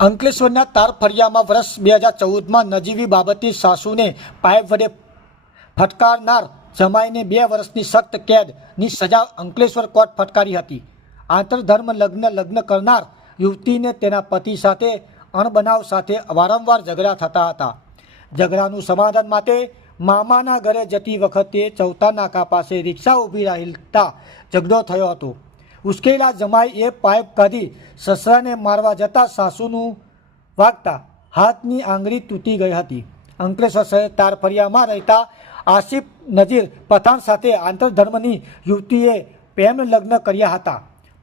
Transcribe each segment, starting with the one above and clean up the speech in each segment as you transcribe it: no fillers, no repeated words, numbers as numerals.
અંકલેશ્વરના તારફળિયામાં વર્ષ 2014માં નજીવી બાબતની સાસુને પાઇપ વડે ફટકારનાર જમાઈને 2 વર્ષની સખ્ત કેદની સજા અંકલેશ્વર કોર્ટ ફટકારી હતી। આંતરધર્મ લગ્ન કરનાર યુવતીને તેના પતિ સાથે અણબનાવ સાથે વારંવાર ઝઘડા થતા હતા। ઝઘડાનું સમાધાન માટે મામાના ઘરે જતી વખતે ચૌથા નાકા પાસે રિક્ષા ઊભી રહેતા ઝઘડો થયો હતો। ઉશ્કેલા જમાઈએ પાઇપ કાઢી સસરાને મારવા જતાં સાસુનું વાગતા હાથની આંગળી તૂટી ગઈ હતી। અંકલેશ્વર શહેર તારફળિયામાં રહેતા આસિફ નજીર પઠાણ સાથે આંતરધર્મની યુવતીએ પ્રેમ લગ્ન કર્યા હતા।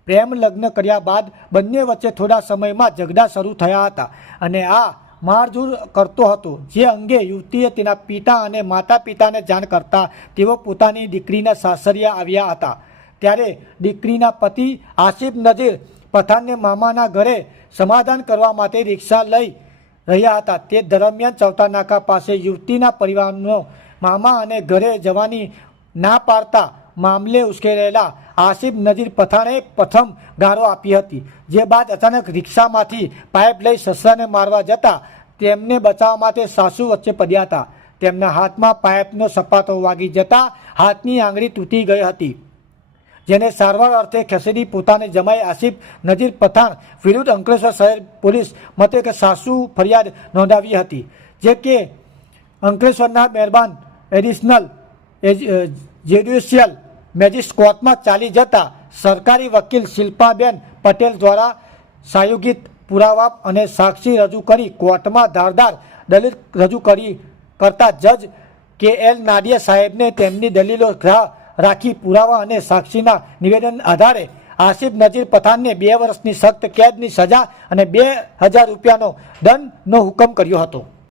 પ્રેમ લગ્ન કર્યા બાદ બંને વચ્ચે થોડા સમયમાં ઝઘડા શરૂ થયા હતા અને આ મારઝૂડ કરતો હતો, જે અંગે યુવતીએ તેના પિતા અને માતા પિતાને જાણ કરતા તેઓ પોતાની દીકરીના સાસરિયા આવ્યા હતા। ત્યારે દીકરીના પતિ આસિફ નજીર પઠાણને મામાના ઘરે સમાધાન કરવા માટે રિક્ષા લઈ રહ્યા હતા। તે દરમિયાન ચૌથા નાકા પાસે યુવતીના પરિવારનો મામા અને ઘરે જવાની ના પાડતા મામલે ઉશ્કેરેલા આસિફ નજીર પઠાણે પ્રથમ ગાળો આપી હતી, જે બાદ અચાનક રિક્ષામાંથી પાઇપ લઈ સસરાને મારવા જતાં તેમને બચાવવા માટે સાસુ વચ્ચે પડ્યા હતા। તેમના હાથમાં પાઇપનો સપાટો વાગી જતાં હાથની આંગળી તૂટી ગઈ હતી, જેને સારવાર અર્થે ખસેડી પોતાને જમાઈ આસિફ નજીર પઠાણ વિરુદ્ધ અંકલેશ્વર શહેર પોલીસ મથકે સાસુ ફરિયાદ નોંધાવી હતી, જે કે અંકલેશ્વરના મહેરબાન એડિશનલ જ્યુડિશિયલ મેજિસ્ટ્રેટ કોર્ટમાં ચાલી જતા સરકારી વકીલ શિલ્પાબેન પટેલ દ્વારા સંયોગિત પુરાવા અને સાક્ષી રજૂ કરી કોર્ટમાં ધારદાર દલીલ રજૂ કરતા જજ KL નાડિયા સાહેબને તેમની દલીલો રાખી પુરાવા અને સાક્ષીના નિવેદન આધારે આસિફ નજીર પઠાણને 2 વર્ષની સખ્ત કેદની સજા અને 2000 રૂપિયાનો દંડનો હુકમ કર્યો હતો।